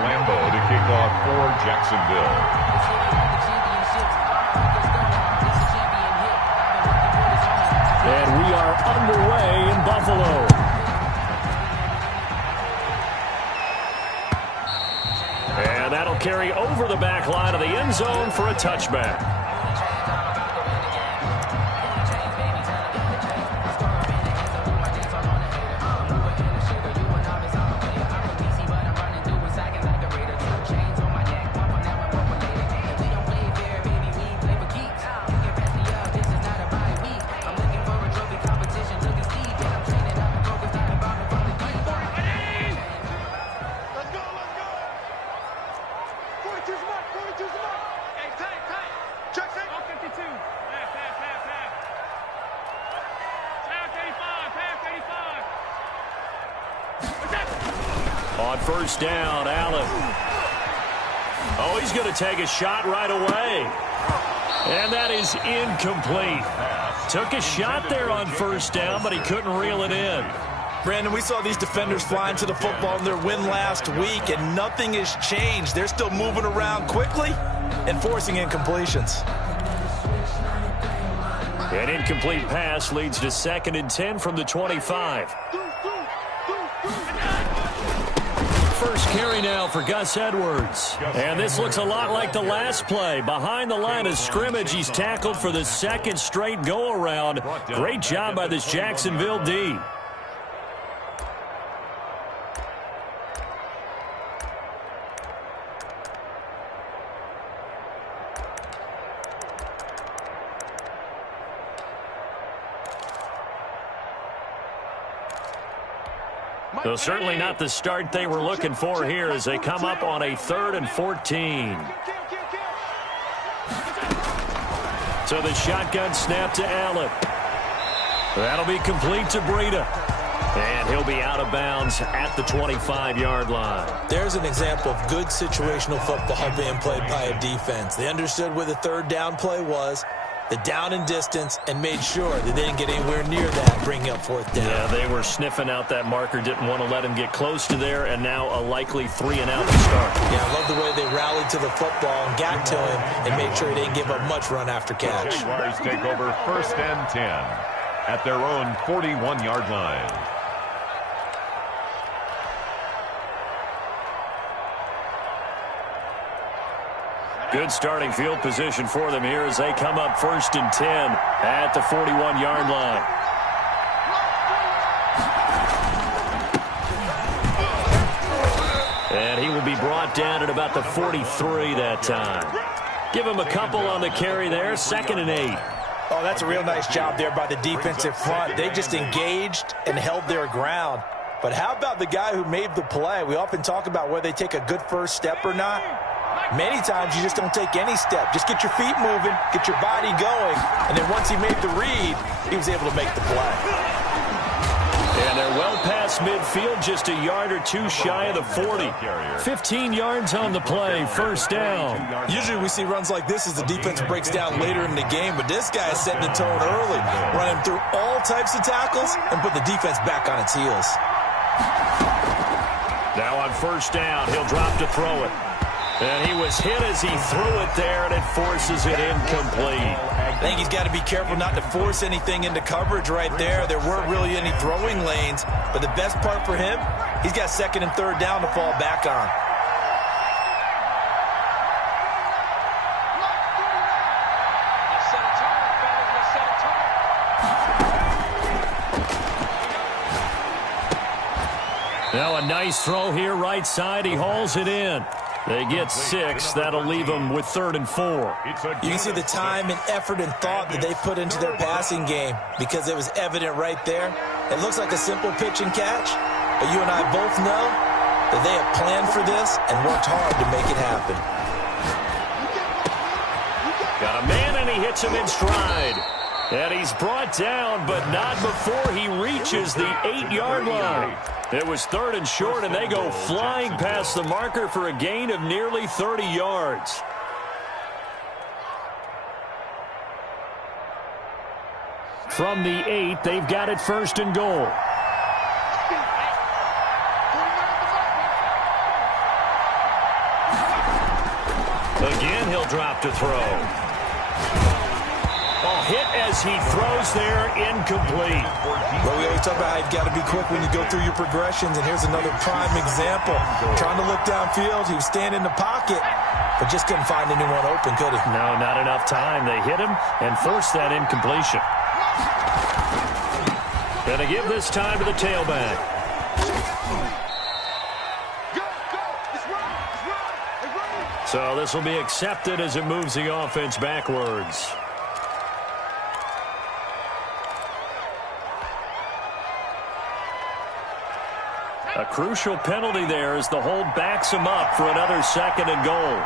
Lambeau to kick off for Jacksonville. And we are underway in Buffalo. And that'll carry over the back line of the end zone for a touchback. On first down, Allen. Oh, he's going to take a shot right away. And that is incomplete. Took a shot there on first down, but he couldn't reel it in. Brandon, we saw these defenders flying to the football in their win last week, and nothing has changed. They're still moving around quickly and forcing incompletions. An incomplete pass leads to 2nd and 10 from the 25. First carry now for Gus Edwards. And this looks a lot like the last play. Behind the line of scrimmage, he's tackled for the 2nd straight go-around. Great job by this Jacksonville D. So certainly not the start they were looking for here as they come up on a 3rd and 14. So the shotgun snap to Allen. That'll be complete to Breida. And he'll be out of bounds at the 25-yard line. There's an example of good situational football being played by a defense. They understood where the 3rd down play was, the down and distance, and made sure that they didn't get anywhere near that, bringing up 4th down. Yeah, they were sniffing out that marker, didn't want to let him get close to there, and now a likely 3-and-out to start. Yeah, I love the way they rallied to the football and got to him and made sure he didn't give up much run after catch. Jaguars take over 1st and 10 at their own 41-yard line. Good starting field position for them here as they come up 1st and 10 at the 41-yard line. And he will be brought down at about the 43 that time. Give him a couple on the carry there, 2nd and 8. Oh, that's a real nice job there by the defensive front. They just engaged and held their ground. But how about the guy who made the play? We often talk about whether they take a good first step or not. Many times you just don't take any step. Just get your feet moving, get your body going, and then once he made the read, he was able to make the play. And they're well past midfield, just a yard or two shy of the 40. 15 yards on the play, 1st down. Usually we see runs like this as the defense breaks down later in the game, but this guy is setting the tone early, running through all types of tackles and put the defense back on its heels. Now on 1st down, he'll drop to throw it. And he was hit as he threw it there, and it forces it incomplete. I think he's got to be careful not to force anything into coverage right there. There weren't really any throwing lanes, but the best part for him, he's got 2nd and 3rd down to fall back on. Now a nice throw here right side. He hauls it in. They get 6. That'll leave them with 3rd and 4. You can see the time and effort and thought that they put into their passing game because it was evident right there. It looks like a simple pitch and catch, but you and I both know that they have planned for this and worked hard to make it happen. Got a man, and he hits him in stride. And he's brought down, but not before he reaches the 8-yard line. It was 3rd and short, and they go flying past the marker for a gain of nearly 30 yards. From the 8, they've got it 1st and goal. Again, he'll drop to throw. Oh, hit as he throws there, incomplete. Well, we always talk about how you've got to be quick when you go through your progressions, and here's another prime example. Trying to look downfield, he was standing in the pocket, but just couldn't find anyone open, could he? No, not enough time. They hit him and forced that incompletion. Gonna give this time to the tailback. So this will be accepted as it moves the offense backwards. A crucial penalty there as the hold backs him up for another 2nd and goal.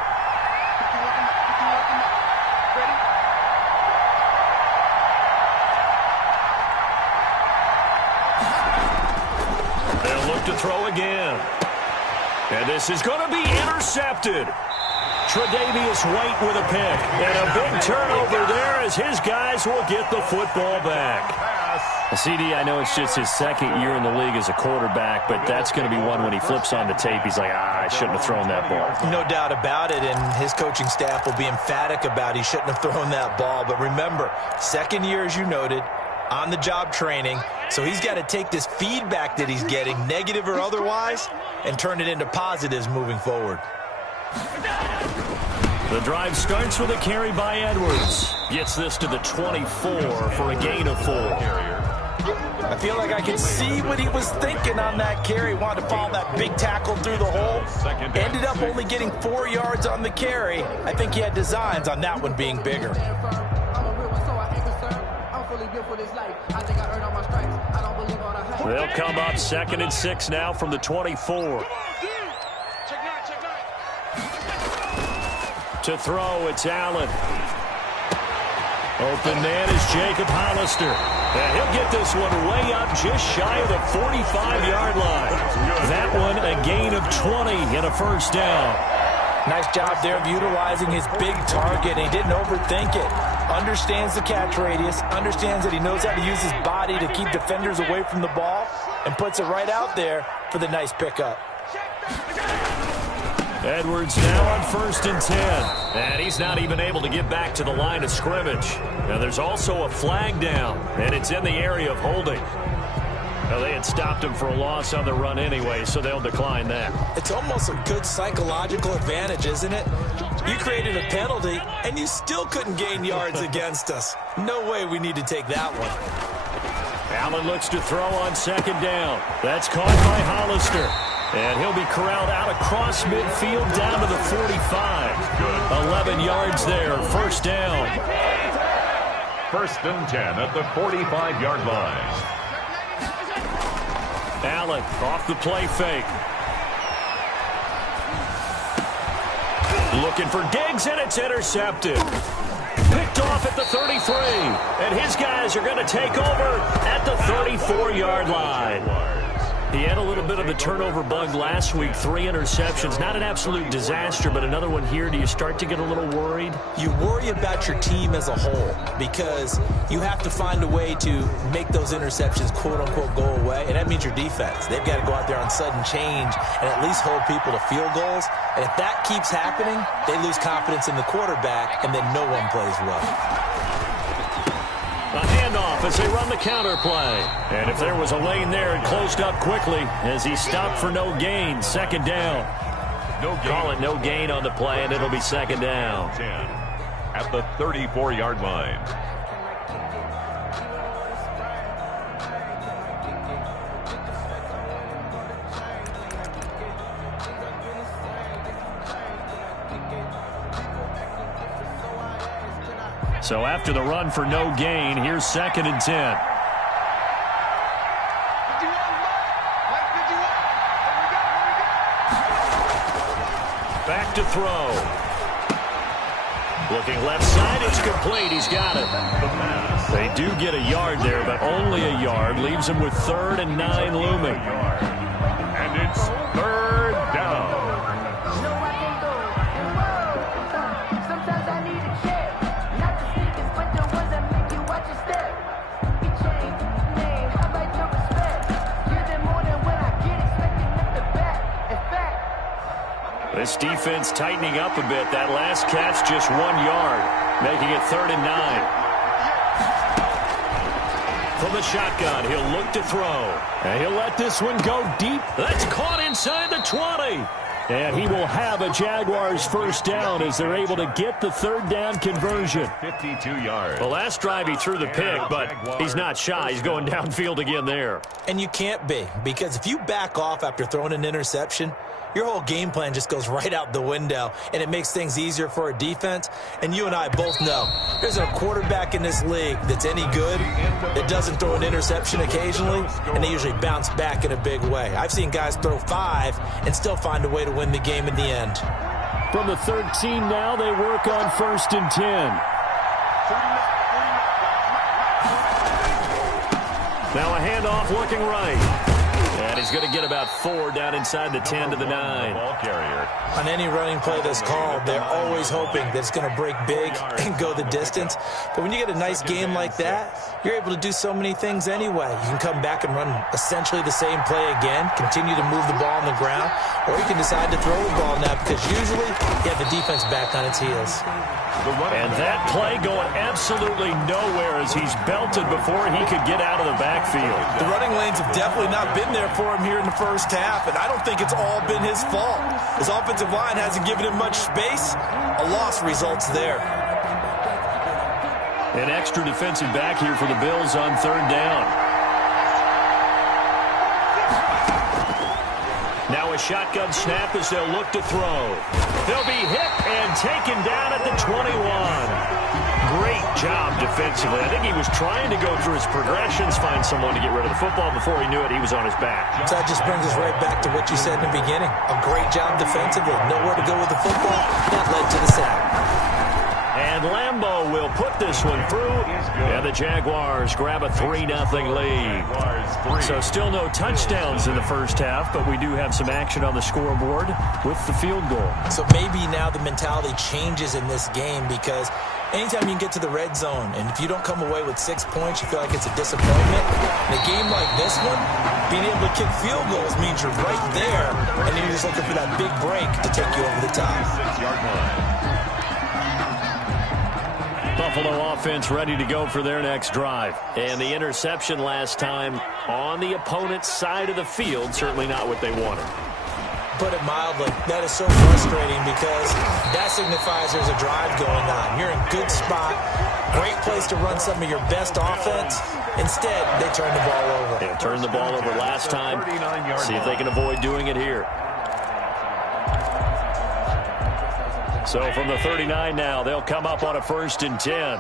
They'll look to throw again. And this is going to be intercepted. Tre'Davious White with a pick. And a big turnover there as his guys will get the football back. CD, I know it's just his 2nd year in the league as a quarterback, but that's going to be one when he flips on the tape, he's like, I shouldn't have thrown that ball. No doubt about it, and his coaching staff will be emphatic about he shouldn't have thrown that ball. But remember, 2nd year, as you noted, on-the-job training, so he's got to take this feedback that he's getting, negative or otherwise, and turn it into positives moving forward. The drive starts with a carry by Edwards. Gets this to the 24 for a gain of 4. I feel like I can see what he was thinking on that carry. Wanted to follow that big tackle through the hole. Ended up only getting 4 yards on the carry. I think he had designs on that one being bigger. They'll come up 2nd and 6 now from the 24. To throw, it's Allen. Open man is Jacob Hollister. And he'll get this one way up just shy of the 45-yard line. That one a gain of 20 and a 1st down. Nice job there of utilizing his big target. He didn't overthink it. Understands the catch radius. Understands that he knows how to use his body to keep defenders away from the ball. And puts it right out there for the nice pickup. Edwards now on 1st and 10. And he's not even able to get back to the line of scrimmage. Now there's also a flag down, and it's in the area of holding. Now they had stopped him for a loss on the run anyway, so they'll decline that. It's almost a good psychological advantage, isn't it? You created a penalty, and you still couldn't gain yards against us. No way we need to take that one. Allen looks to throw on 2nd down. That's caught by Hollister. And he'll be corralled out across midfield down to the 45. 11 yards there, 1st down. 1st and 10 at the 45-yard line. Allen off the play fake. Looking for Diggs, and it's intercepted. Picked off at the 33. And his guys are going to take over at the 34-yard line. He had a little bit of a turnover bug last week, 3 interceptions. Not an absolute disaster, but another one here. Do you start to get a little worried? You worry about your team as a whole because you have to find a way to make those interceptions, quote-unquote, go away, and that means your defense. They've got to go out there on sudden change and at least hold people to field goals. And if that keeps happening, they lose confidence in the quarterback, and then no one plays well. A handoff as they run the counter play. And if there was a lane there, it closed up quickly as he stopped for no gain. 2nd down. Call it no gain on the play, and it'll be 2nd down. 10 at the 34-yard line. So after the run for no gain, here's 2nd and 10. Back to throw. Looking left side, it's complete. He's got it. They do get a yard there, but only a yard. Leaves him with 3rd and 9 looming. And it's 3rd down. This defense tightening up a bit. That last catch just 1 yard, making it 3rd and 9. From the shotgun, he'll look to throw. And he'll let this one go deep. That's caught inside the 20. And he will have a Jaguars first down as they're able to get the 3rd down conversion. 52 yards. The last drive he threw the pick, but he's not shy. He's going downfield again there. And you can't be, because if you back off after throwing an interception, your whole game plan just goes right out the window, and it makes things easier for a defense. And you and I both know there's a quarterback in this league that's any good that doesn't throw an interception occasionally, and they usually bounce back in a big way. I've seen guys throw 5 and still find a way to win the game in the end. From the 13 now, they work on 1st and 10. Now a handoff looking right. And he's going to get about 4 down inside the 10 to the 9. Ball carrier. On any running play that's called, they're always hoping that it's going to break big and go the distance. But when you get a nice game like that, you're able to do so many things anyway. You can come back and run essentially the same play again, continue to move the ball on the ground, or you can decide to throw the ball now because usually you have the defense back on its heels. And that play going absolutely nowhere as he's belted before he could get out of the backfield. The running lanes have definitely not been there for him here in the first half, and I don't think it's all been his fault. His offensive line hasn't given him much space. A loss results there. An extra defensive back here for the Bills on 3rd down. Now a shotgun snap as they'll look to throw. They'll be hit and taken down at the 21. Great job defensively. I think he was trying to go through his progressions, find someone to get rid of the football. Before he knew it, he was on his back. So that just brings us right back to what you said in the beginning. A great job defensively. Nowhere to go with the football. That led to the sack. And Lambeau will put this one through, and the Jaguars grab a 3-0 lead. So still no touchdowns in the first half, but we do have some action on the scoreboard with the field goal. So maybe now the mentality changes in this game because anytime you can get to the red zone, and if you don't come away with 6 points, you feel like it's a disappointment. In a game like this one, being able to kick field goals means you're right there, and you're just looking for that big break to take you over the top. 6-yard line. Buffalo offense ready to go for their next drive. And the interception last time on the opponent's side of the field, certainly not what they wanted. Put it mildly, that is so frustrating because that signifies there's a drive going on. You're in good spot, great place to run some of your best offense. Instead, they turn the ball over. Yeah, turned the ball over last time. See if they can avoid doing it here. So from the 39 now, they'll come up on a 1st and 10.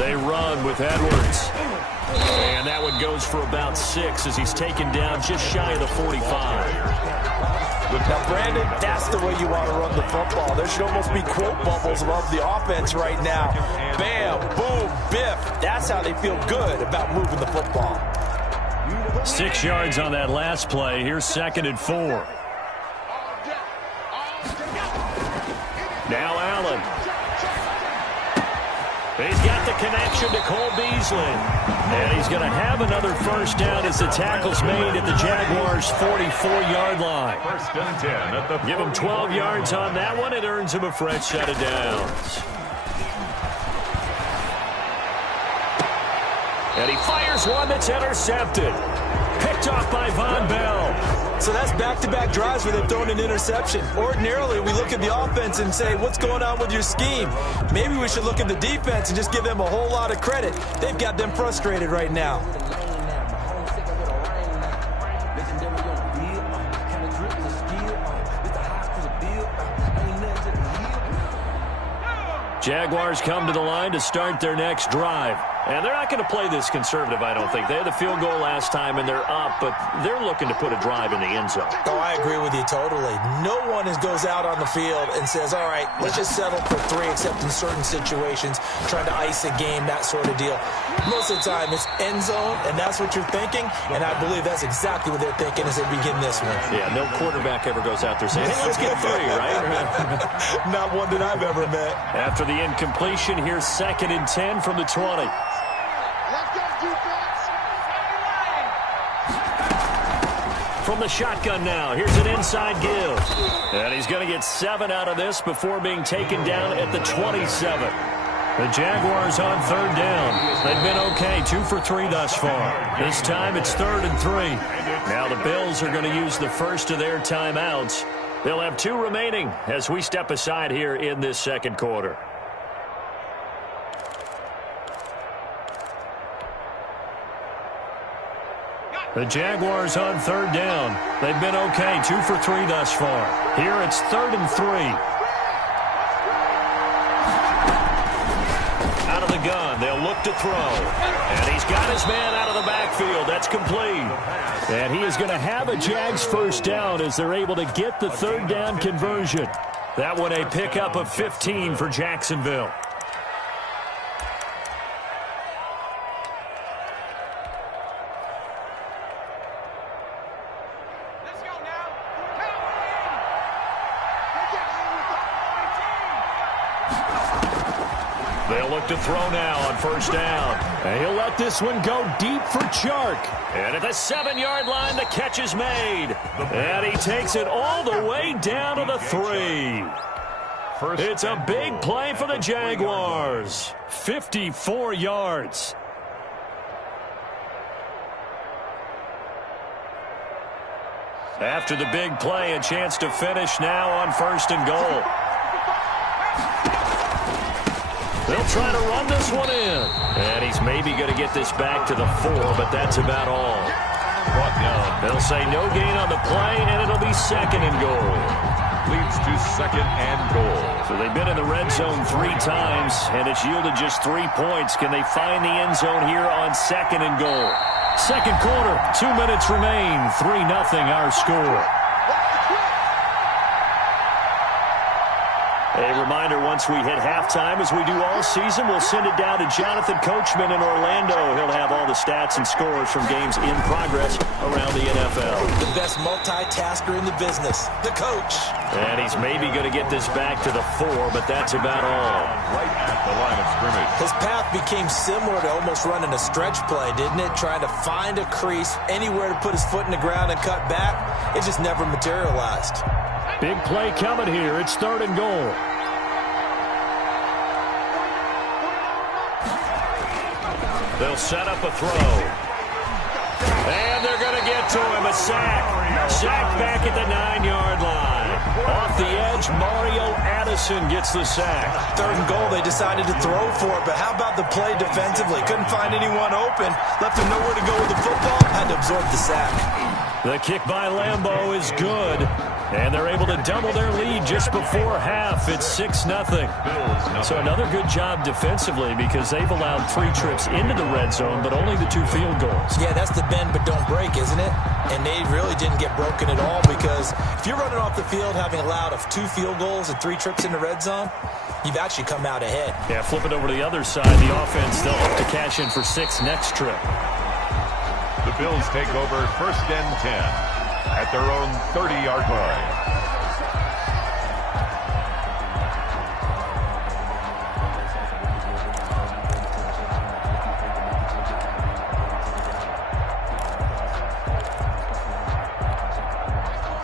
They run with Edwards. And that one goes for about 6 as he's taken down just shy of the 45. Now, Brandon, that's the way you want to run the football. There should almost be quote bubbles above the offense right now. Bam, boom, biff. That's how they feel good about moving the football. 6 yards on that last play. Here's 2nd and 4. Now Allen. He's got the connection to Cole Beasley. And he's going to have another first down as the tackle's made at the Jaguars' 44-yard line. 1st and 10 at the Give him 12 yards on that one. It earns him a fresh set of downs. And he fires one that's intercepted. Picked off by Von Bell. So that's back-to-back drives where they've thrown an interception. Ordinarily, we look at the offense and say, what's going on with your scheme? Maybe we should look at the defense and just give them a whole lot of credit. They've got them frustrated right now. Jaguars come to the line to start their next drive. And they're not going to play this conservative, I don't think. They had the field goal last time, and they're up, but they're looking to put a drive in the end zone. Oh, I agree with you totally. No one goes out on the field and says, all right, let's just settle for 3, except in certain situations, trying to ice a game, that sort of deal. Most of the time, it's end zone, and that's what you're thinking, and I believe that's exactly what they're thinking as they begin this one. Yeah, no quarterback ever goes out there saying, hey, let's get 3, right? Not one that I've ever met. After the incompletion, here's 2nd and 10 from the 20. From the shotgun now, here's an inside give. And he's going to get 7 out of this before being taken down at the 27. The Jaguars on 3rd down. They've been okay, 2 for 3 thus far. This time it's 3rd and 3. Now the Bills are going to use the first of their timeouts. They'll have 2 remaining as we step aside here in this second quarter. The Jaguars on 3rd down. They've been okay, 2 for 3 thus far. Here it's 3rd and 3. Out of the gun, they'll look to throw. And he's got his man out of the backfield. That's complete. And he is going to have a Jags first down as they're able to get the 3rd down conversion. That one a pickup of 15 for Jacksonville. They'll look to throw now on 1st down. And he'll let this one go deep for Chark. And at the 7-yard line, the catch is made. And he takes it all the way down to the 3. It's a big play for the Jaguars. 54 yards. After the big play, a chance to finish now on 1st and goal. They'll try to run this one in. And he's maybe going to get this back to the 4, but that's about all. Brought down. They'll say no gain on the play, and it'll be 2nd and goal. Leads to 2nd and goal. So they've been in the red zone 3 times, and it's yielded just 3 points. Can they find the end zone here on 2nd and goal? Second quarter, 2 minutes remain. 3-0 our score. A reminder, once we hit halftime, as we do all season, we'll send it down to Jonathan Coachman in Orlando. He'll have all the stats and scores from games in progress around the NFL. The best multitasker in the business, the coach. And he's maybe going to get this back to the 4, but that's about all. Right at the line of scrimmage. His path became similar to almost running a stretch play, didn't it? Trying to find a crease, anywhere to put his foot in the ground and cut back. It just never materialized. Big play coming here. It's 3rd and goal. They'll set up a throw. And they're going to get to him. A sack. Sack back at the 9-yard line. Off the edge, Mario Addison gets the sack. 3rd and goal, they decided to throw for it, but how about the play defensively? Couldn't find anyone open. Left him nowhere to go with the football. Had to absorb the sack. The kick by Lambeau is good. And they're able to double their lead just before half. It's 6-0. So another good job defensively because they've allowed 3 trips into the red zone, but only the 2 field goals. Yeah, that's the bend but don't break, isn't it? And they really didn't get broken at all because if you're running off the field having allowed 2 field goals and 3 trips in the red zone, you've actually come out ahead. Yeah, flip it over to the other side. The offense, they'll hope to cash in for 6 next trip. The Bills take over 1st and 10 at their own 30-yard line.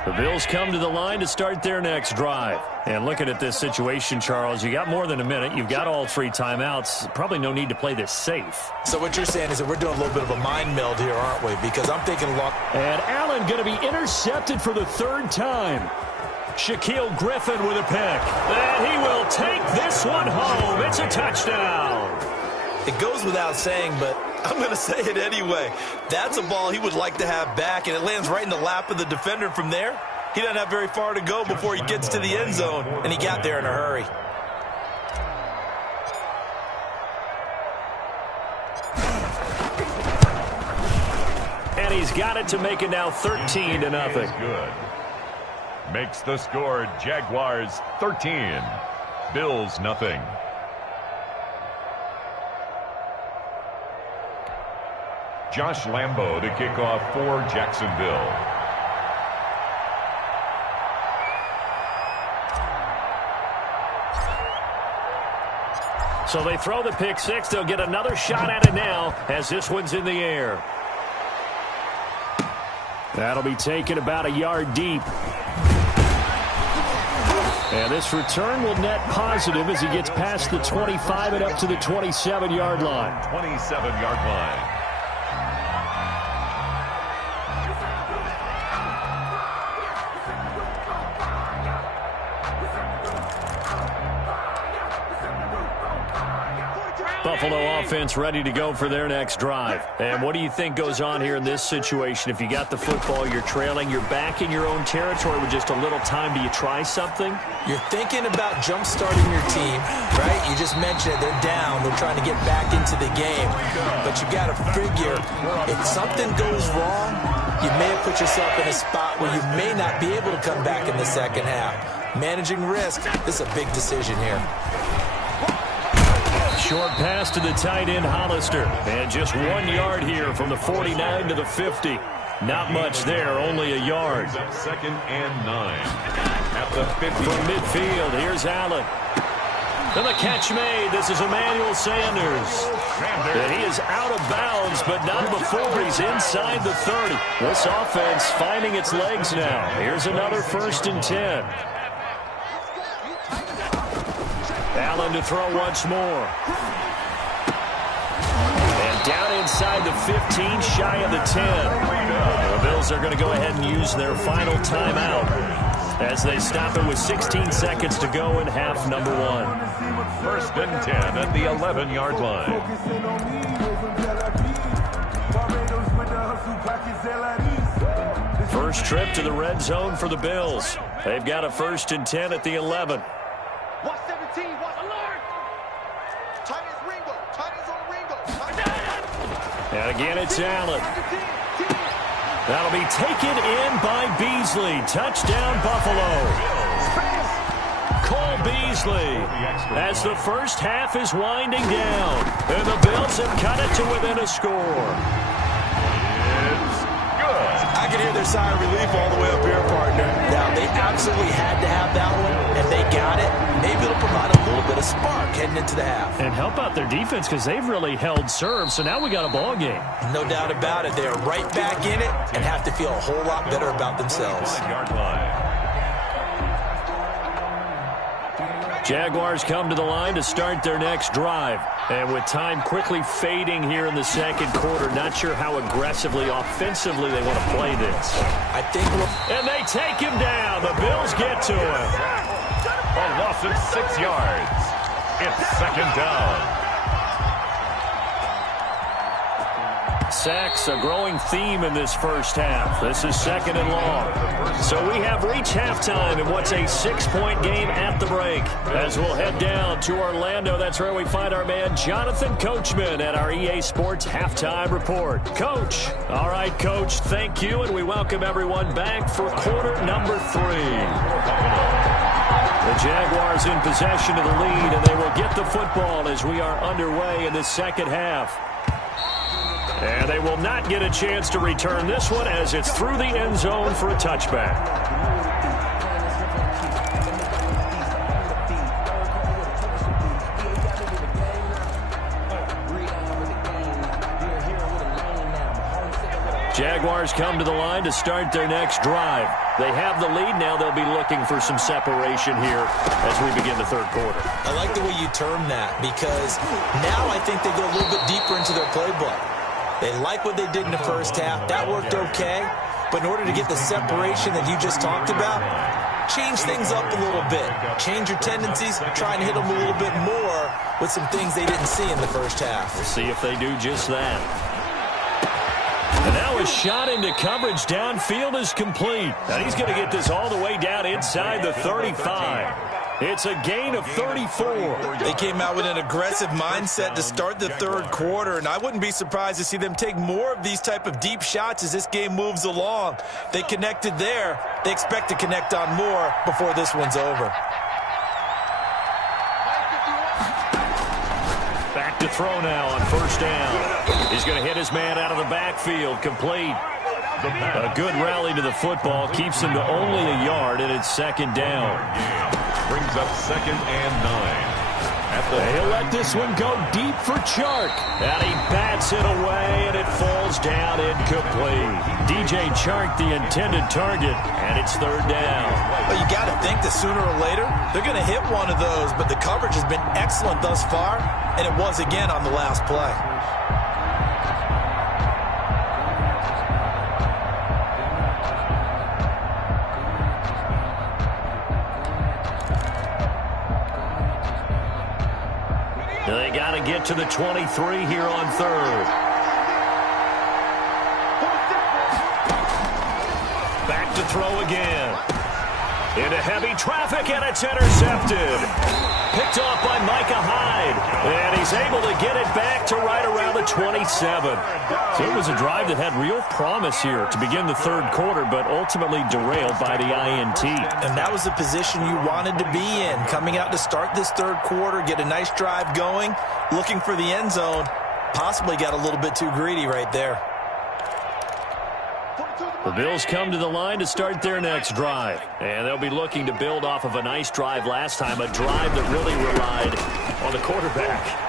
The Bills come to the line to start their next drive. And looking at this situation, Charles, you got more than a minute. You've got all 3 timeouts. Probably no need to play this safe. So what you're saying is that we're doing a little bit of a mind meld here, aren't we? Because I'm thinking long. And Allen going to be intercepted for the 3rd time. Shaquille Griffin with a pick. And he will take this one home. It's a touchdown. It goes without saying, but I'm going to say it anyway. That's a ball he would like to have back, and it lands right in the lap of the defender from there. He doesn't have very far to go before he gets to the end zone, and he got there in a hurry. And he's got it to make it now 13-0. Good. Makes the score Jaguars 13, Bills nothing. Josh Lambeau to kick off for Jacksonville. So they throw the pick 6. They'll get another shot at it now as this one's in the air. That'll be taken about a yard deep. And this return will net positive as he gets past the 25 and up to the 27-yard line. 27-yard line. Buffalo offense ready to go for their next drive. And what do you think goes on here in this situation? If you got the football, you're trailing, you're back in your own territory with just a little time. Do you try something? You're thinking about jump-starting your team, right? You just mentioned it. They're down. They're trying to get back into the game. But you got to figure, if something goes wrong, you may have put yourself in a spot where you may not be able to come back in the second half. Managing risk, this is a big decision here. Short pass to the tight end, Hollister. And just 1 yard here from the 49 to the 50. Not much there, only a yard. Second and 9. At the 50. From midfield, here's Allen. And the catch made. This is Emmanuel Sanders. And he is out of bounds, but not before he's inside the 30. This offense finding its legs now. Here's another 1st and 10. Allen to throw once more. And down inside the 15, shy of the 10. The Bills are going to go ahead and use their final timeout as they stop it with 16 seconds to go in half number 1. 1st and 10 at the 11-yard line. First trip to the red zone for the Bills. They've got a 1st and 10 at the 11. Watch 17, watch alert! Tight ends Ringo, tight ends on Ringo. And again, it's Allen. That'll be taken in by Beasley. Touchdown, Buffalo. Cole Beasley as the first half is winding down. And the Bills have cut it to within a score. It's good. I can hear their sigh of relief all the way up here, partner. Now, they absolutely had to have that one, and they got it. Maybe it'll provide a little bit of spark heading into the half. And help out their defense because they've really held serve, so now we got a ball game. No doubt about it. They are right back in it and have to feel a whole lot better about themselves. Yard line. Jaguars come to the line to start their next drive. And with time quickly fading here in the second quarter, not sure how aggressively, offensively they want to play this. I think and they take him down. The Bills get to him. A loss of 6 yards. It's 2nd down. Sacks, a growing theme in this first half. This is 2nd and long. So we have reached halftime in what's a 6-point game at the break. As we'll head down to Orlando, that's where we find our man Jonathan Coachman at our EA Sports Halftime Report. Coach. All right, Coach, thank you, and we welcome everyone back for quarter number 3. The Jaguars in possession of the lead, and they will get the football as we are underway in the second half. And they will not get a chance to return this one as it's through the end zone for a touchback. Jaguars come to the line to start their next drive. They have the lead now. They'll be looking for some separation here as we begin the third quarter. I like the way you term that because now I think they go a little bit deeper into their playbook. They like what they did in the first half. That worked okay. But in order to get the separation that you just talked about, change things up a little bit. Change your tendencies. Try and hit them a little bit more with some things they didn't see in the first half. We'll see if they do just that. And now a shot into coverage downfield is complete. And he's going to get this all the way down inside the 35. It's a gain of 34. They came out with an aggressive mindset to start the third quarter, and I wouldn't be surprised to see them take more of these type of deep shots as this game moves along. They connected there. They expect to connect on more before this one's over. Back to throw now on first down. He's going to hit his man out of the backfield, complete. A good rally to the football keeps him to only a yard, and it's 2nd down. Brings up 2nd and 9. He'll let this one go deep for Chark. And he bats it away, and it falls down incomplete. DJ Chark, the intended target, and it's third down. Well, you got to think that sooner or later, they're going to hit one of those, but the coverage has been excellent thus far, and it was again on the last play. They got to get to the 23 here on third. Back to throw again. Into heavy traffic, and it's intercepted. Picked off by Micah Hyde. And he's able to get it back to right around the 27. So it was a drive that had real promise here to begin the third quarter, but ultimately derailed by the INT. And that was the position you wanted to be in. Coming out to start this third quarter, get a nice drive going, looking for the end zone. Possibly got a little bit too greedy right there. The Bills come to the line to start their next drive. And they'll be looking to build off of a nice drive last time, a drive that really relied on the quarterback.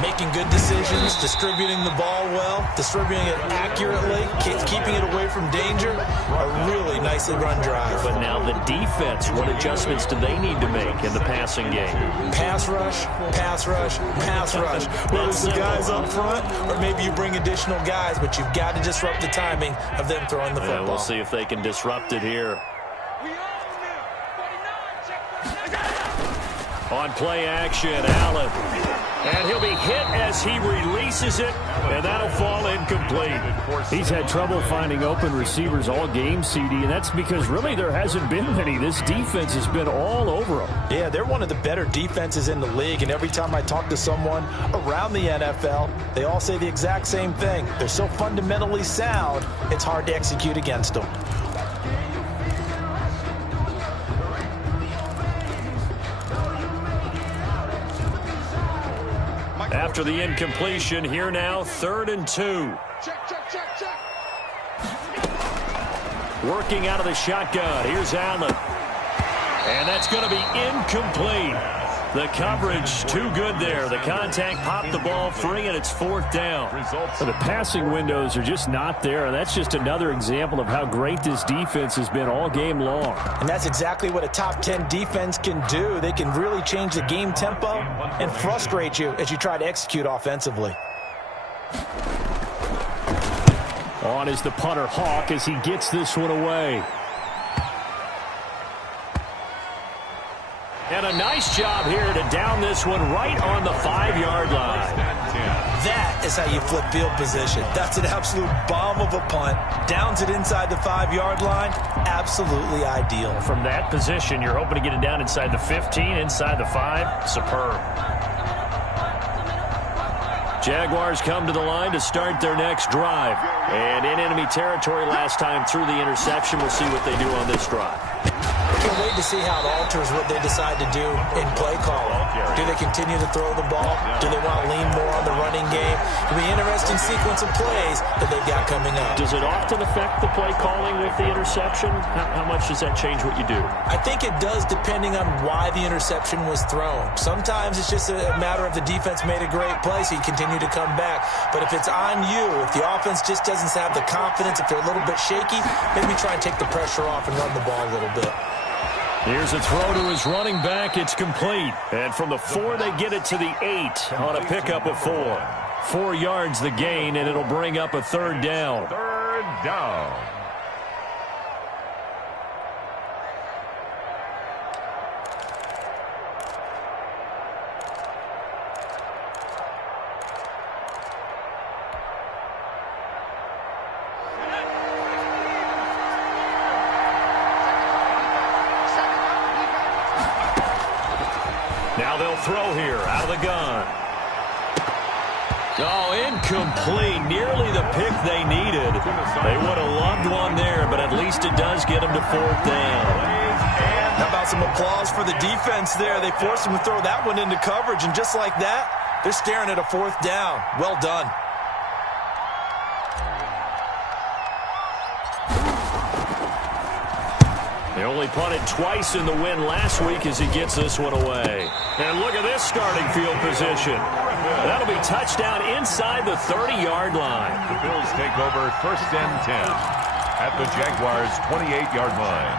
Making good decisions, distributing the ball well, distributing it accurately, keeping it away from danger. A really nicely run drive. But now the defense, what adjustments do they need to make in the passing game? Pass rush, pass rush, pass rush. Whether it's the guys up front or maybe you bring additional guys, but you've got to disrupt the timing of them throwing the football. And we'll see if they can disrupt it here. On play action, Allen. And he'll be hit as he releases it, and that'll fall incomplete. He's had trouble finding open receivers all game, CD, and that's because really there hasn't been many. This defense has been all over them. Yeah, they're one of the better defenses in the league, and every time I talk to someone around the NFL, they all say the exact same thing. They're so fundamentally sound, it's hard to execute against them. After the incompletion, here now, 3rd and 2. Working out of the shotgun. Here's Allen. And that's going to be incomplete. The coverage too good there. The contact popped the ball free, and it's 4th down. So the passing windows are just not there, and that's just another example of how great this defense has been all game long. And that's exactly what a top 10 defense can do. They can really change the game tempo and frustrate you as you try to execute offensively. On is the punter, Hawk, as he gets this one away. And a nice job here to down this one right on the 5-yard line. That is how you flip field position. That's an absolute bomb of a punt. Downs it inside the 5-yard line. Absolutely ideal. From that position, you're hoping to get it down inside the 15, inside the 5. Superb. Jaguars come to the line to start their next drive. And in enemy territory last time through the interception. We'll see what they do on this drive. Can't wait to see how it alters what they decide to do in play calling. Do they continue to throw the ball? Do they want to lean more on the running game? It'll be an interesting sequence of plays that they've got coming up. Does it often affect the play calling with the interception? How much does that change what you do? I think it does, depending on why the interception was thrown. Sometimes it's just a matter of the defense made a great play, so you continue to come back. But if it's on you, if the offense just doesn't have the confidence, if they're a little bit shaky, maybe try and take the pressure off and run the ball a little bit. Here's a throw to his running back. It's complete. And from the 4, they get it to the 8 on a pickup of 4. 4 yards the gain, and it'll bring up a 3rd down. 3rd down. Now they'll throw here out of the gun. Oh, incomplete. Nearly the pick they needed. They would have loved one there, but at least it does get them to 4th down. How about some applause for the defense there? They forced him to throw that one into coverage, and just like that, they're staring at a 4th down. Well done. They only punted twice in the win last week as he gets this one away. And look at this starting field position. That'll be touchdown inside the 30-yard line. The Bills take over first and 10 at the Jaguars' 28-yard line.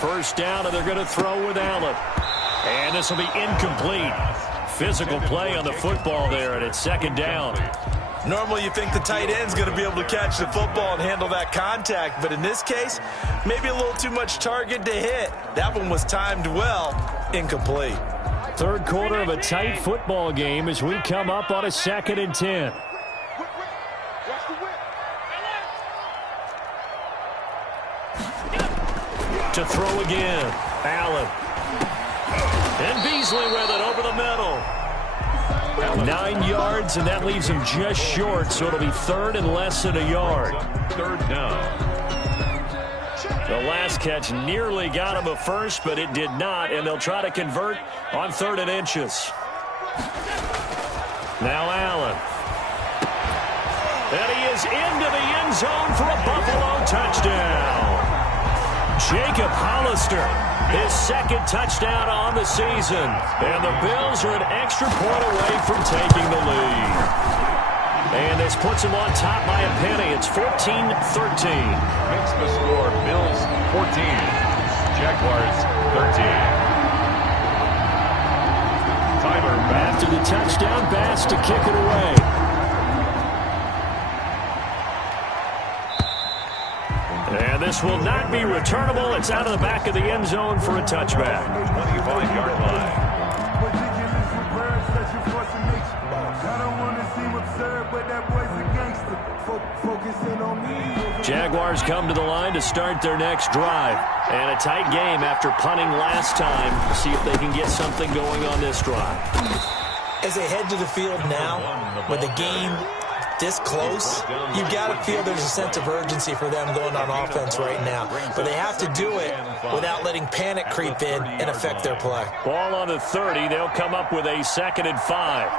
First down, and they're going to throw with Allen. And this will be incomplete. Physical play on the football there, and it's second down. Normally you think the tight end's going to be able to catch the football and handle that contact, but in this case, maybe a little too much target to hit. That one was timed well, incomplete. Third quarter of a tight football game as we come up on a 2nd and 10. To throw again, Allen. And Beasley with it over the middle. 9 yards, and that leaves him just short, so it'll be third and less than a yard. Third down. The last catch nearly got him a first, but it did not, and they'll try to convert on 3rd and inches. Now Allen. And he is into the end zone for a Buffalo touchdown. Jacob Hollister, his second touchdown on the season. And the Bills are an extra point away from taking the lead. And this puts them on top by a penny. It's 14-13. Makes the score Bills 14, Jaguars 13. Tyler Bass. After the touchdown, Bass to kick it away. And this will not be returnable. It's out of the back of the end zone for a touchback. 25-yard line. Jaguars come to the line to start their next drive. And a tight game after punting last time. See if they can get something going on this drive. As they head to the field now, with the game this close, you've got to feel there's a sense of urgency for them going on offense right now. But they have to do it without letting panic creep in and affect their play. Ball on the 30. They'll come up with a 2nd and 5.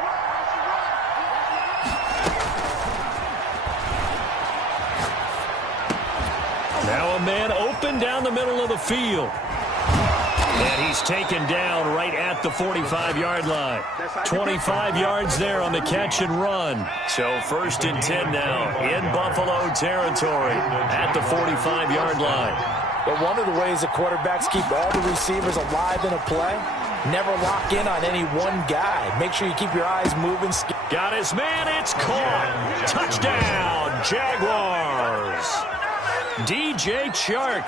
Now a man open down the middle of the field. And he's taken down right at the 45-yard line. 25 yards there on the catch and run. So 1st and 10 now in Buffalo territory at the 45-yard line. But one of the ways that quarterbacks keep all the receivers alive in a play, never lock in on any one guy. Make sure you keep your eyes moving. Got his man. It's caught. Touchdown, Jaguars. DJ Chark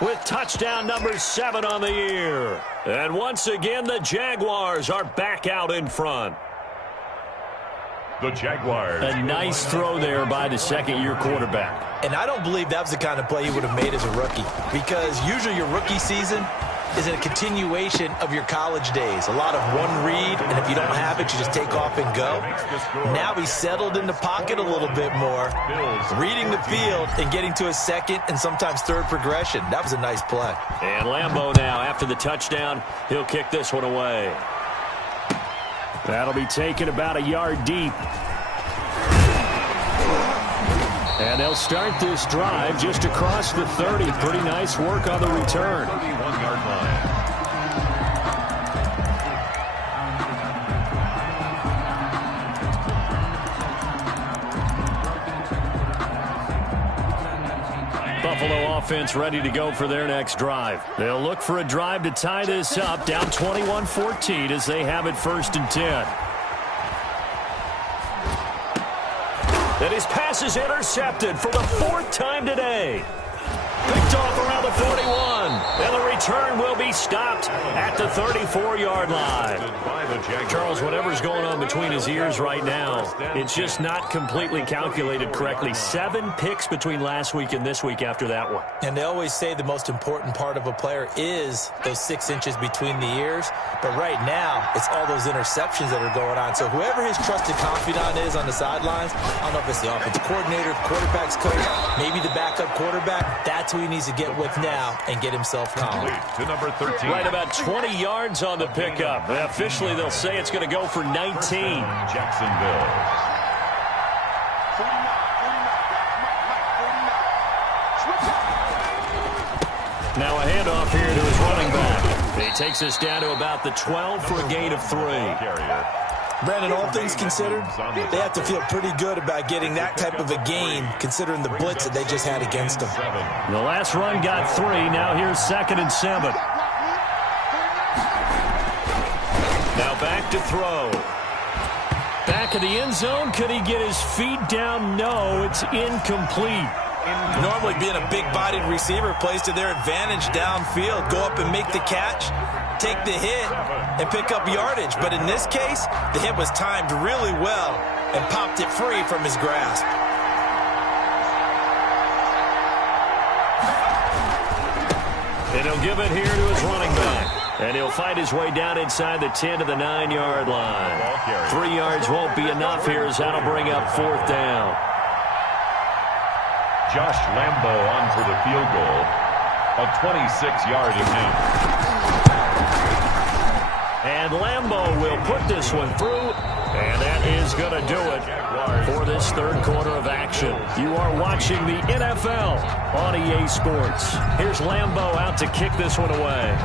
with touchdown number 7 on the year. And once again, the Jaguars are back out in front. The Jaguars. A nice throw there by the second-year quarterback. And I don't believe that was the kind of play he would have made as a rookie, because usually your rookie season is a continuation of your college days. A lot of one read, and if you don't have it, you just take off and go. Now he's settled in the pocket a little bit more, reading the field and getting to a second and sometimes third progression. That was a nice play. And Lambeau now, after the touchdown, he'll kick this one away. That'll be taken about a yard deep. And they'll start this drive just across the 30. Pretty nice work on the return. 31-yard line. Buffalo offense ready to go for their next drive. They'll look for a drive to tie this up, down 21-14 as they have it 1st and 10. And his pass is intercepted for the 4th time today. Picked off around the 41. And the return will be stopped at the 34-yard line. Charles, whatever's going on between his ears right now, it's just not completely calculated correctly. 7 picks between last week and this week after that one. And they always say the most important part of a player is those 6 inches between the ears. But right now, it's all those interceptions that are going on. So whoever his trusted confidant is on the sidelines, I don't know if it's the offensive coordinator, quarterback's coach, maybe the backup quarterback, that's who he needs to get with now and get himself calm. complete to number 13. Right about 20 yards on the pickup. Officially, they'll say it's going to go for 19. Jacksonville. Now a handoff here to his running back. He takes us down to about the 12 for a gain of 3. Brandon, all things considered, they have to feel pretty good about getting that type of a gain, considering the blitz that they just had against them. The last run got 3. Now here's 2nd and 7. Now back to throw. Back of the end zone. Could he get his feet down? No, it's incomplete. Normally being a big-bodied receiver plays to their advantage downfield. Go up and make the catch, take the hit, and pick up yardage. But in this case, the hit was timed really well and popped it free from his grasp. And he'll give it here to his running back. And he'll fight his way down inside the 10 to the 9-yard line. 3 yards won't be enough here as that'll bring up 4th down. Josh Lambo on for the field goal. A 26-yard attempt. And Lambo will put this one through. And that is going to do it for this third quarter of action. You are watching the NFL on EA Sports. Here's Lambo out to kick this one away.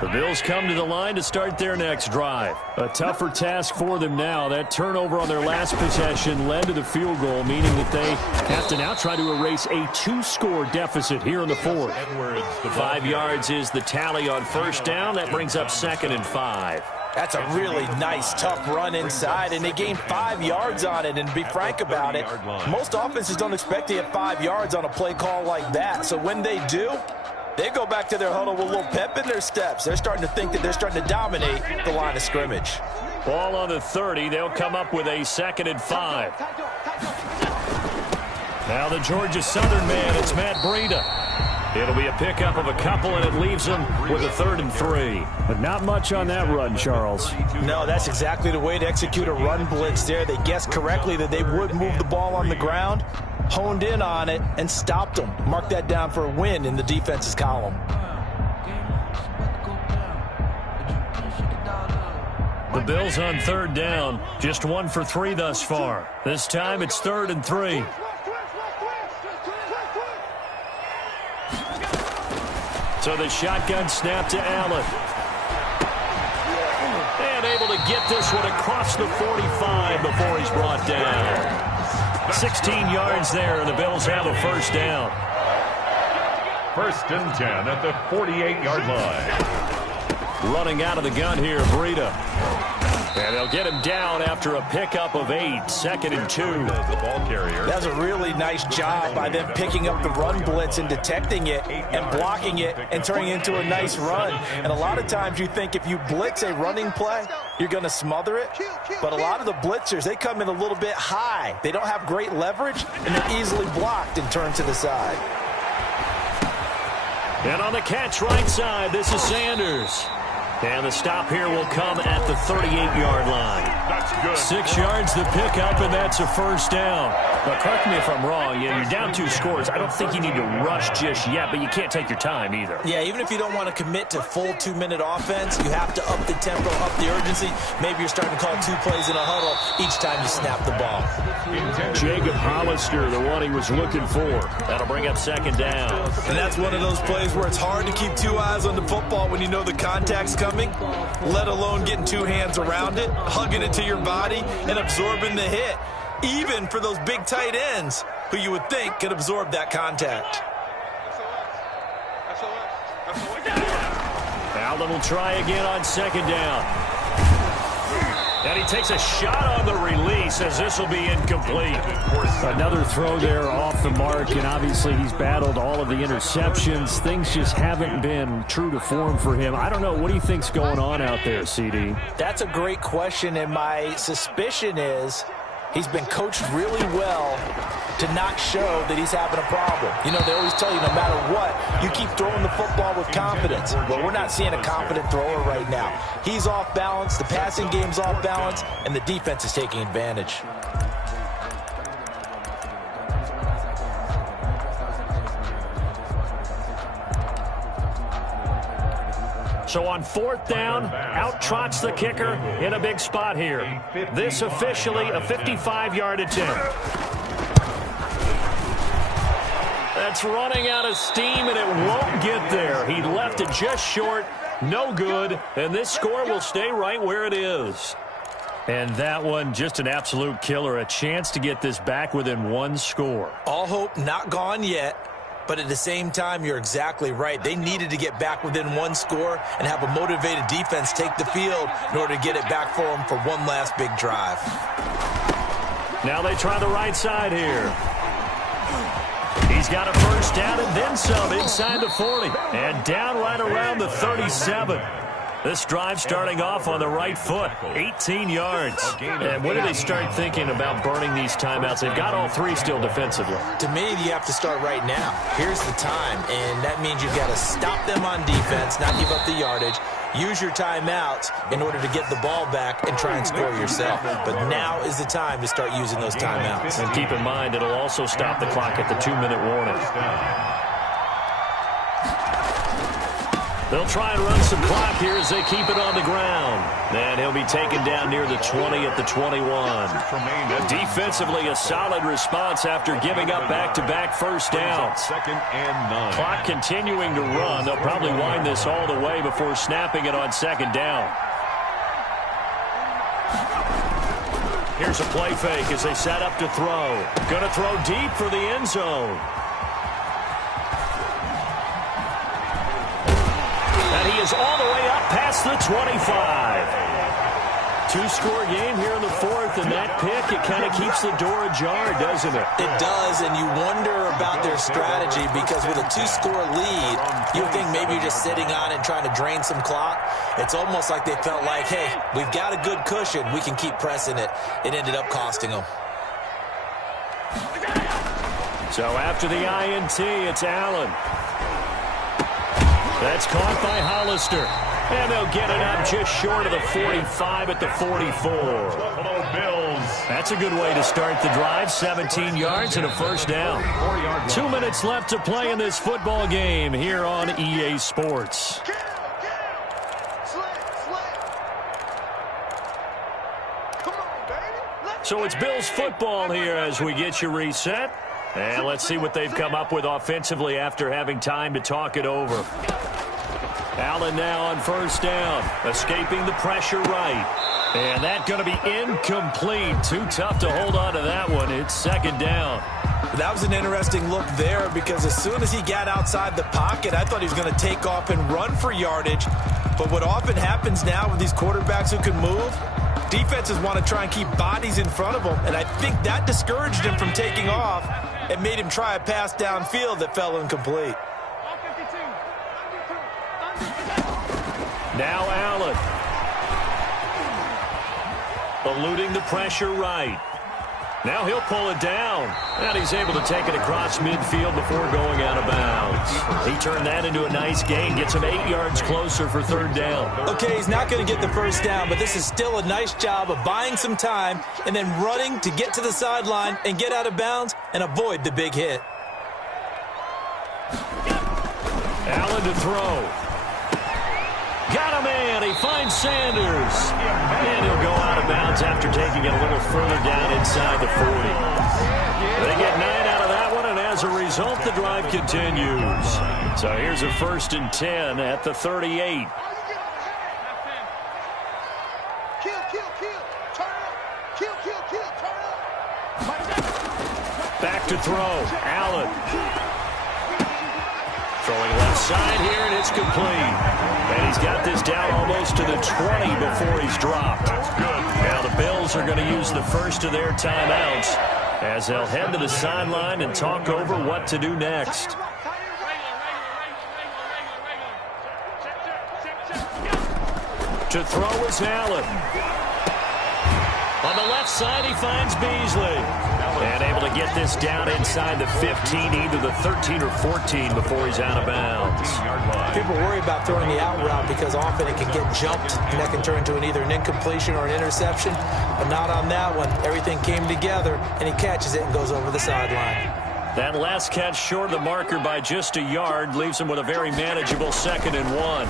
The Bills come to the line to start their next drive. A tougher task for them now. That turnover on their last possession led to the field goal, meaning that they have to now try to erase a 2-score deficit here in the 4th. 5 yards is the tally on first down. That brings up 2nd and 5. That's a really nice, tough run inside, and they gained 5 yards on it. And to be frank about it, most offenses don't expect to get 5 yards on a play call like that. So when they do, they go back to their huddle with a little pep in their steps. They're starting to think that they're starting to dominate the line of scrimmage. Ball on the 30. They'll come up with a 2nd and 5. Now the Georgia Southern man, it's Matt Breida. It'll be a pickup of a couple, and it leaves them with a 3rd and 3. But not much on that run, Charles. No, that's exactly the way to execute a run blitz there. They guessed correctly that they would move the ball on the ground, honed in on it, and stopped them. Mark that down for a win in the defense's column. The Bills on 3rd down, just 1 for 3 thus far. This time it's 3rd and 3. So the shotgun snap to Allen. And able to get this one across the 45 before he's brought down. 16 yards there, and the Bills have a 1st down. 1st and 10 at the 48-yard line. Running out of the gun here, Breida. And they'll get him down after a pickup of 8. 2nd and 2. The ball carrier. That was a really nice job by them picking up the run blitz and detecting it and blocking it and turning it into a nice run. And a lot of times you think if you blitz a running play, you're going to smother it. But a lot of the blitzers, they come in a little bit high. They don't have great leverage, and they're easily blocked and turned to the side. And on the catch right side, this is Sanders. And the stop here will come at the 38-yard line. That's good. 6 yards the pickup, and that's a 1st down. Now, correct me if I'm wrong. Yeah, you're down 2 scores. I don't think you need to rush just yet, but you can't take your time either. Yeah, even if you don't want to commit to full 2-minute offense, you have to up the tempo, up the urgency. Maybe you're starting to call 2 plays in a huddle each time you snap the ball. Jacob Hollister, the one he was looking for. That'll bring up 2nd down. And that's one of those plays where it's hard to keep 2 eyes on the football when you know the contact's coming, let alone getting 2 hands around it, hugging it to your body, and absorbing the hit, even for those big tight ends who you would think could absorb that contact. Allen will try again on 2nd down. And he takes a shot on the release as this will be incomplete. Another throw there off the mark, and obviously he's battled all of the interceptions. Things just haven't been true to form for him. I don't know. What do you think's going on out there, CD? That's a great question, and my suspicion is he's been coached really well to not show that he's having a problem. You know, they always tell you no matter what, you keep throwing the football with confidence. Well, we're not seeing a confident thrower right now. He's off balance, the passing game's off balance, and the defense is taking advantage. So on 4th down, out trots the kicker in a big spot here. This officially a 55-yard attempt. That's running out of steam, and it won't get there. He left it just short, no good, and this score will stay right where it is. And that one, just an absolute killer, a chance to get this back within one score. All hope not gone yet. But at the same time, you're exactly right. They needed to get back within one score and have a motivated defense take the field in order to get it back for them for one last big drive. Now they try the right side here. He's got a first down and then some inside the 40. And down right around the 37. This drive starting off on the right foot, 18 yards. And when do they start thinking about burning these timeouts? They've got all three still defensively. To me, you have to start right now. Here's the time, and that means you've got to stop them on defense, not give up the yardage, use your timeouts in order to get the ball back and try and score yourself. But now is the time to start using those timeouts. And keep in mind, it'll also stop the clock at the 2-minute warning. They'll try and run some clock here as they keep it on the ground. And he'll be taken down near the 20 at the 21. Defensively, a solid response after giving up back-to-back first downs. Second and 9. Clock continuing to run. They'll probably wind this all the way before snapping it on second down. Here's a play fake as they set up to throw. Going to throw deep for the end zone. And he is all the way up past the 25. Two-score game here in the 4th, and that pick, it kind of keeps the door ajar, doesn't it? It does, and you wonder about their strategy because with a 2-score lead, you think maybe you're just sitting on it and trying to drain some clock. It's almost like they felt like, hey, we've got a good cushion. We can keep pressing it. It ended up costing them. So after the INT, it's Allen. That's caught by Hollister. And they'll get it up just short of the 45 at the 44. That's a good way to start the drive. 17 yards and a first down. 2 minutes left to play in this football game here on EA Sports. So it's Bills football here as we get you reset. And let's see what they've come up with offensively after having time to talk it over. Allen now on first down, escaping the pressure right. And that's going to be incomplete. Too tough to hold on to that one. It's second down. That was an interesting look there because as soon as he got outside the pocket, I thought he was going to take off and run for yardage. But what often happens now with these quarterbacks who can move, defenses want to try and keep bodies in front of them. And I think that discouraged him from taking off and made him try a pass downfield that fell incomplete. Now Allen. Eluding the pressure right. Now he'll pull it down. And he's able to take it across midfield before going out of bounds. He turned that into a nice gain. Gets him 8 yards closer for third down. Okay, he's not going to get the first down, but this is still a nice job of buying some time and then running to get to the sideline and get out of bounds and avoid the big hit. Allen to throw. Got a man. He finds Sanders. And he'll go out of bounds after taking it a little further down inside the 40. They get 9 out of that one, and as a result, the drive continues. So here's a 1st and 10 at the 38. Back to throw. Allen. Throwing left side here, and it's complete. And he's got this down almost to the 20 before he's dropped. Now the Bills are going to use the first of their timeouts as they'll head to the sideline and talk over what to do next. To throw is Allen. On the left side, he finds Beasley. And able to get this down inside the 15, either the 13 or 14 before he's out of bounds. People worry about throwing the out route because often it can get jumped, and that can turn into either an incompletion or an interception. But not on that one. Everything came together, and he catches it and goes over the sideline. That last catch short of the marker by just a yard leaves him with a very manageable 2nd and 1.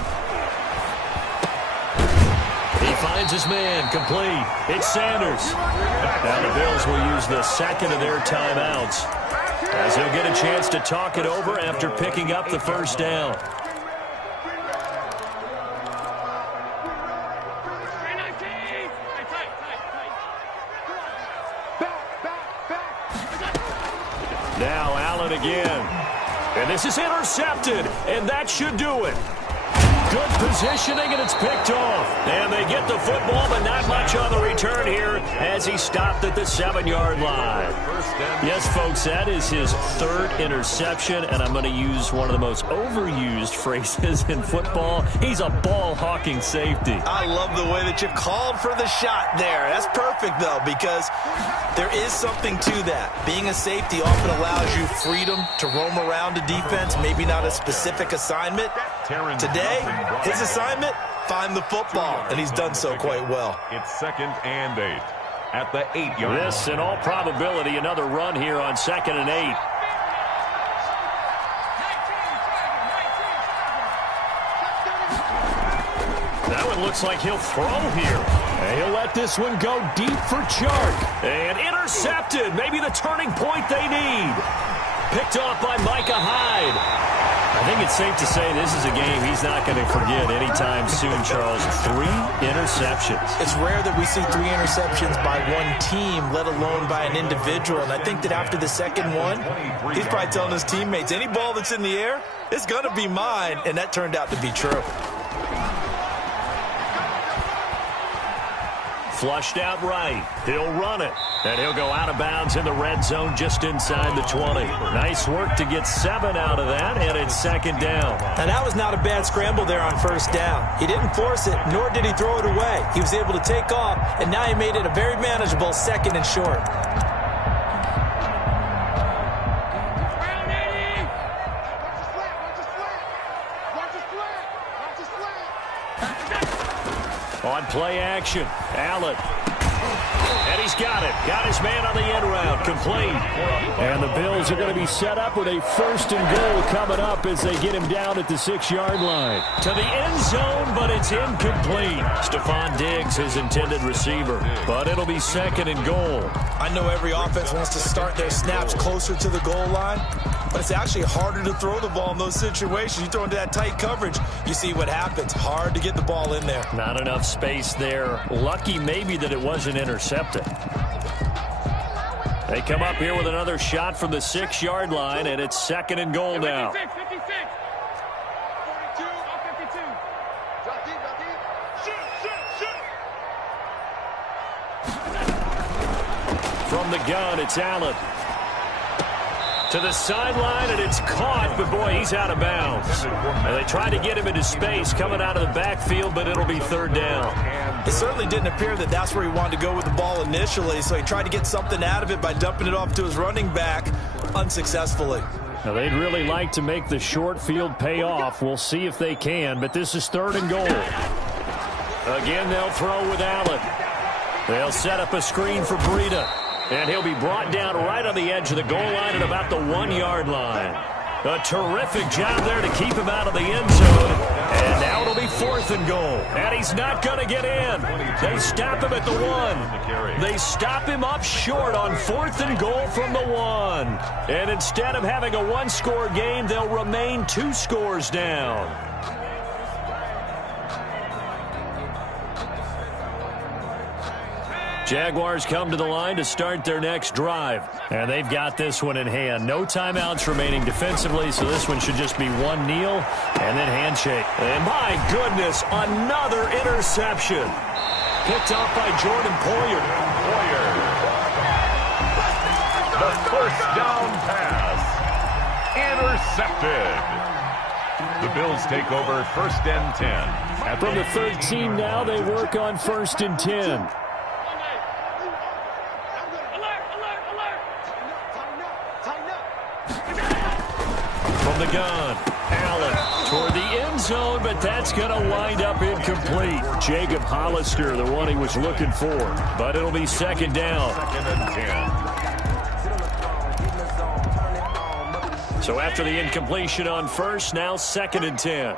He finds his man, complete. It's Sanders. Now the Bills will use the second of their timeouts as he'll get a chance to talk it over after picking up the first down. Now Allen again. And this is intercepted, and that should do it. Good positioning, and it's picked off. And they get the football, but not much on the return here as he stopped at the 7-yard line. Yes, folks, that is his 3rd interception, and I'm going to use one of the most overused phrases in football. He's a ball-hawking safety. I love the way that you called for the shot there. That's perfect, though, because there is something to that. Being a safety often allows you freedom to roam around a defense, maybe not a specific assignment. Today, his assignment, find the football, and he's done so quite well. It's 2nd and 8 at the 8-yard line. This, in all probability, another run here on 2nd and 8. That one looks like he'll throw here. And he'll let this one go deep for Chark. And intercepted. Maybe the turning point they need. Picked off by Micah Hyde. I think it's safe to say this is a game he's not going to forget anytime soon, Charles. 3 interceptions. It's rare that we see 3 interceptions by one team, let alone by an individual. And I think that after the second one, he's probably telling his teammates, any ball that's in the air, it's going to be mine. And that turned out to be true. Flushed out right. He'll run it. And he'll go out of bounds in the red zone just inside the 20. Nice work to get 7 out of that, and it's 2nd down. And that was not a bad scramble there on 1st down. He didn't force it, nor did he throw it away. He was able to take off, and now he made it a very manageable 2nd and short. On play action, Allen. And he's got it. Got his man on the end route. Complete. And the Bills are going to be set up with a 1st and goal coming up as they get him down at the 6-yard line. To the end zone, but it's incomplete. Stephon Diggs, his intended receiver. But it'll be 2nd and goal. I know every offense wants to start their snaps closer to the goal line, but it's actually harder to throw the ball in those situations. You throw into that tight coverage, you see what happens. Hard to get the ball in there. Not enough space there. Lucky maybe that it wasn't intercepted. They come up here with another shot from the 6-yard line, and it's 2nd and goal now. 56, 42, 52. Drop deep, drop deep. Shoot. From the gun, it's Allen. To the sideline, and it's caught, but boy, he's out of bounds. And they tried to get him into space coming out of the backfield, but it'll be 3rd down. It certainly didn't appear that that's where he wanted to go with the ball initially, so he tried to get something out of it by dumping it off to his running back unsuccessful. Now, they'd really like to make the short field pay off. We'll see if they can, but this is 3rd and goal. Again, they'll throw with Allen. They'll set up a screen for Breida. And he'll be brought down right on the edge of the goal line at about the 1-yard line. A terrific job there to keep him out of the end zone. And now it'll be 4th and goal. And he's not going to get in. They stop him at the 1. They stop him up short on 4th and goal from the 1. And instead of having a 1-score game, they'll remain 2 scores down. Jaguars come to the line to start their next drive. And they've got this one in hand. No timeouts remaining defensively, so this one should just be one kneel and then handshake. And my goodness, another interception. picked off by Jordan Poyer. The first down pass. Intercepted. The Bills take over first and 10. From the 13 now, they work on first and 10. From the gun, Allen toward the end zone, but that's going to wind up incomplete. Jacob Hollister, the one he was looking for, but it'll be second down. Second and 10. So after the incompletion on first, now second and 10.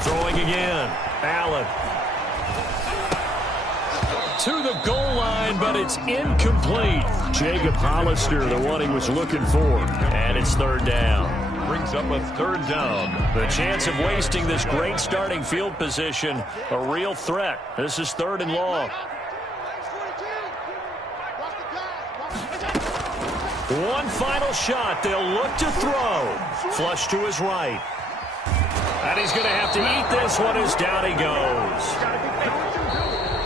Throwing again, Allen. To the goal line, but it's incomplete. Jacob Hollister, the one he was looking for. And it's third down. Brings up a third down. The chance of wasting this great starting field position, a real threat. This is third and long. One final shot. They'll look to throw. Flush to his right. And he's going to have to eat this one as down he goes.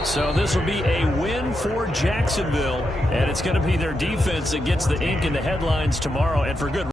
So this will be a win for Jacksonville, and it's going to be their defense that gets the ink in the headlines tomorrow, and for good reason.